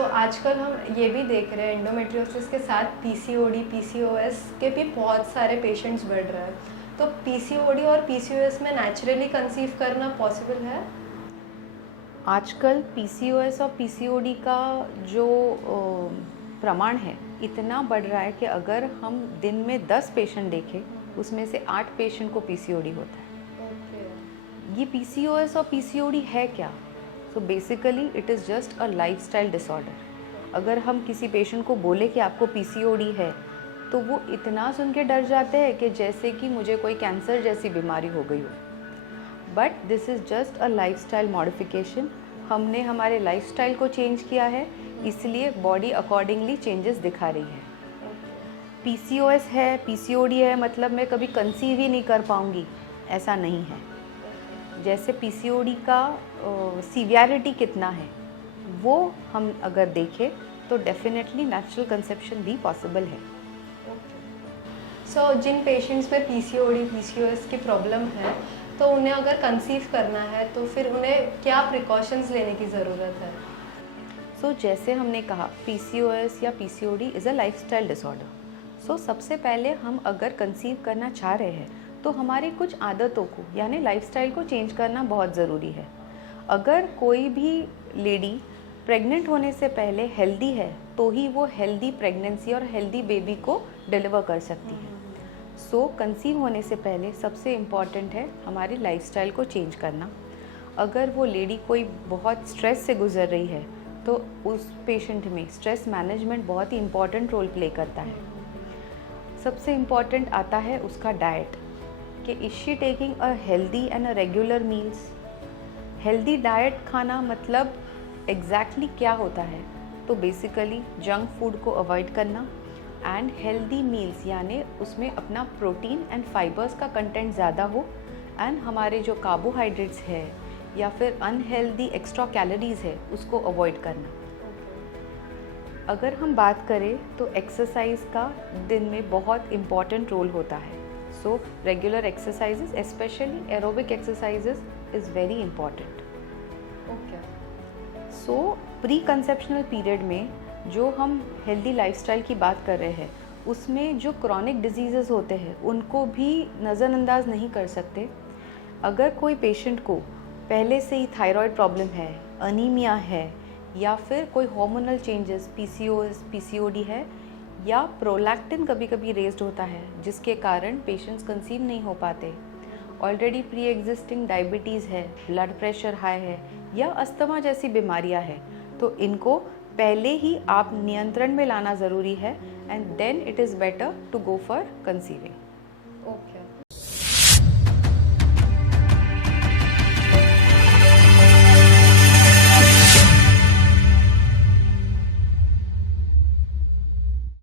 आजकल हम ये भी देख रहे हैं एंडोमेट्रियोसिस के साथ पीसीओडी पीसीओएस के भी बहुत सारे पेशेंट्स बढ़ रहे हैं। तो पीसीओडी और पीसीओएस में नेचुरली कंसीव करना पॉसिबल है? आजकल पीसीओएस और पीसीओडी का जो प्रमाण है इतना बढ़ रहा है कि अगर हम दिन में 10 पेशेंट देखें उसमें से 8 पेशेंट को पीसीओडी होता है। ये पीसीओएस और पीसीओडी है क्या? So basically it is just a lifestyle disorder. अगर हम किसी पेशेंट को बोले कि आपको पीसीओडी है तो वो इतना सुन के डर जाते हैं कि जैसे कि मुझे कोई कैंसर जैसी बीमारी हो गई हो। But this is just a lifestyle modification. हमने हमारे लाइफस्टाइल को चेंज किया है, इसलिए बॉडी अकॉर्डिंगली चेंजेस दिखा रही है। पीसीओएस है, पीसीओडी है मतलब मैं कभी कंसीव ही नहीं कर पाऊँगी, ऐसा नहीं है। जैसे पीसीओडी का सीवियरिटी कितना है वो हम अगर देखें तो डेफिनेटली नेचुरल कंसेप्शन भी पॉसिबल है। जिन पेशेंट्स में पीसीओडी पीसीओएस की प्रॉब्लम है तो उन्हें अगर कंसीव करना है तो फिर उन्हें क्या प्रिकॉशंस लेने की ज़रूरत है? जैसे हमने कहा पीसीओएस या PCOD is a lifestyle disorder. सबसे पहले हम अगर कंसीव करना चाह रहे हैं तो हमारी कुछ आदतों को यानी लाइफस्टाइल को चेंज करना बहुत ज़रूरी है। अगर कोई भी लेडी प्रेग्नेंट होने से पहले हेल्दी है तो ही वो हेल्दी प्रेगनेंसी और हेल्दी बेबी को डिलीवर कर सकती है। कंसीव होने से पहले सबसे इम्पॉर्टेंट है हमारी लाइफस्टाइल को चेंज करना। अगर वो लेडी कोई बहुत स्ट्रेस से गुजर रही है तो उस पेशेंट में स्ट्रेस मैनेजमेंट बहुत ही इम्पॉर्टेंट रोल प्ले करता है। सबसे इम्पॉर्टेंट आता है उसका डाइट कि is she taking a healthy and a regular meals. Healthy diet खाना मतलब एग्जैक्टली क्या होता है? तो बेसिकली जंक फूड को अवॉइड करना एंड हेल्दी मील्स यानी उसमें अपना प्रोटीन एंड फाइबर्स का कंटेंट ज़्यादा हो एंड हमारे जो कार्बोहाइड्रेट्स है या फिर अनहेल्दी एक्स्ट्रा कैलोरीज है उसको अवॉइड करना। अगर हम बात करें तो एक्सरसाइज का दिन में बहुत इम्पॉर्टेंट रोल होता है। Regular exercises specially aerobic exercises is very important. Pre conceptional period में जो हम हेल्दी लाइफस्टाइल की बात कर रहे हैं उसमें जो क्रॉनिक डिजीज़ेस होते हैं उनको भी नज़रअंदाज नहीं कर सकते। अगर कोई पेशेंट को पहले से ही थायराइड प्रॉब्लम है, अनीमिया है या फिर कोई हार्मोनल चेंजेस पीसीओएस पीसीओडी है या प्रोलैक्टिन कभी कभी रेज्ड होता है जिसके कारण पेशेंट्स कंसीव नहीं हो पाते, ऑलरेडी प्री एग्जिस्टिंग डायबिटीज़ है, ब्लड प्रेशर हाई है या अस्थमा जैसी बीमारियां हैं, तो इनको पहले ही आप नियंत्रण में लाना ज़रूरी है and then it is better to go for conceiving. Okay.